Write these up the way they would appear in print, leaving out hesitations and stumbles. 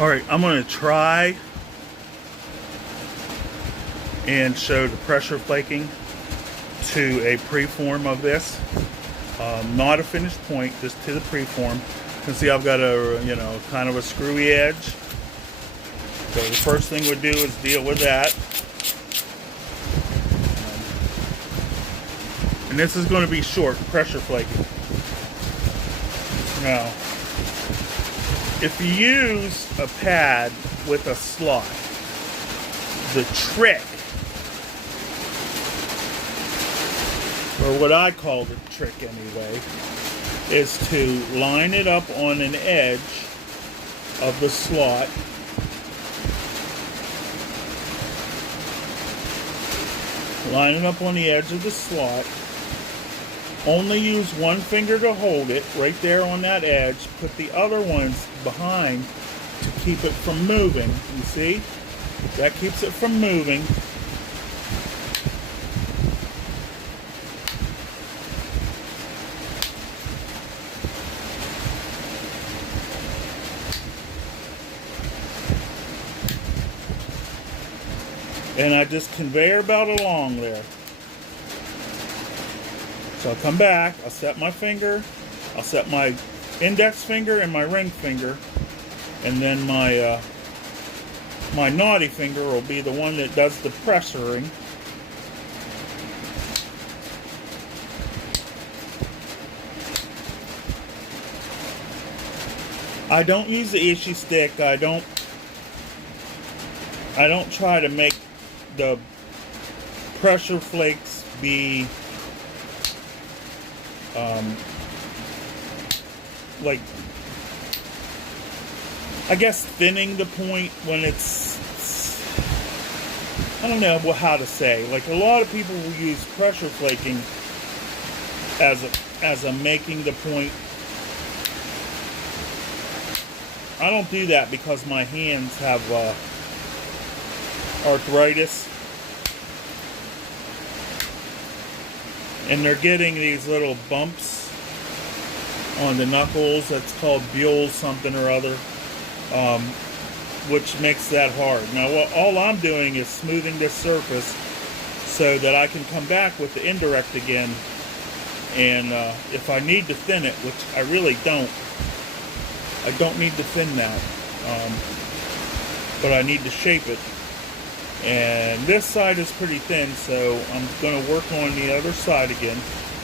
Alright, I'm going to try and show the pressure flaking to a preform of this. Not a finished point, just to the preform. You can see I've got a, kind of a screwy edge. So the first thing we'd do is deal with that. And this is going to be short, pressure flaking. Now, if you use a pad with a slot, the trick, or what I call the trick anyway, is to line it up on an edge of the slot. Line it up on the edge of the slot. Only use one finger to hold it right there on that edge. Put the other ones behind to keep it from moving. You see? That keeps it from moving. And I just conveyor belt along there. So I'll come back, I'll set my finger, I'll set my index finger and my ring finger, and then my my naughty finger will be the one that does the pressuring. I don't use the ishi stick. I don't try to make the pressure flakes be like, I guess, thinning the point when it's, I don't know how to say. Like, a lot of people will use pressure flaking as a making the point. I don't do that because my hands have arthritis, and they're getting these little bumps on the knuckles. That's called Buell something or other, which makes that hard. Now, all I'm doing is smoothing this surface so that I can come back with the indirect again, and if I need to thin it, which I really don't, I don't need to thin that, but I need to shape it. And this side is pretty thin, so I'm going to work on the other side again.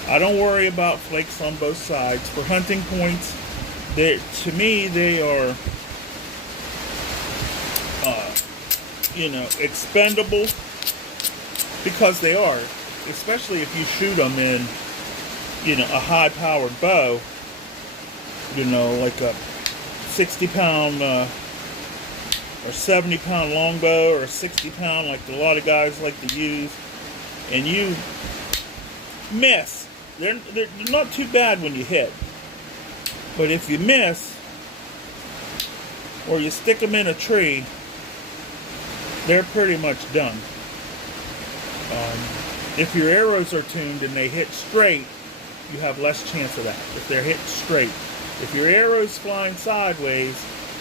I don't worry about flakes on both sides. For hunting points, to me, they are, expendable, because they are. Especially if you shoot them in, a high-powered bow, like a 60-pound or 70-pound longbow, or a 60-pound like a lot of guys like to use, and you miss. They're not too bad when you hit, but if you miss or you stick them in a tree, they're pretty much done. If your arrows are tuned and they hit straight, you have less chance of that. If they're hit straight, if your arrow's flying sideways,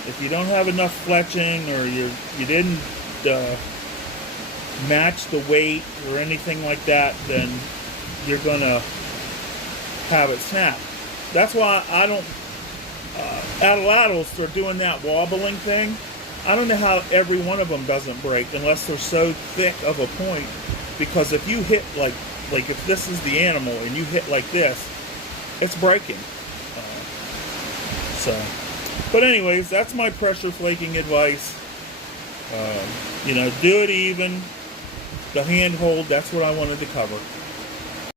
if you don't have enough fletching, or you didn't match the weight or anything like that, then you're gonna have it snap. That's why I don't, atlatls, they're doing that wobbling thing. I don't know how every one of them doesn't break unless they're so thick of a point, because if you hit like if this is the animal and you hit like this, it's breaking. But anyways, that's my pressure flaking advice. Do it even. The hand hold, that's what I wanted to cover.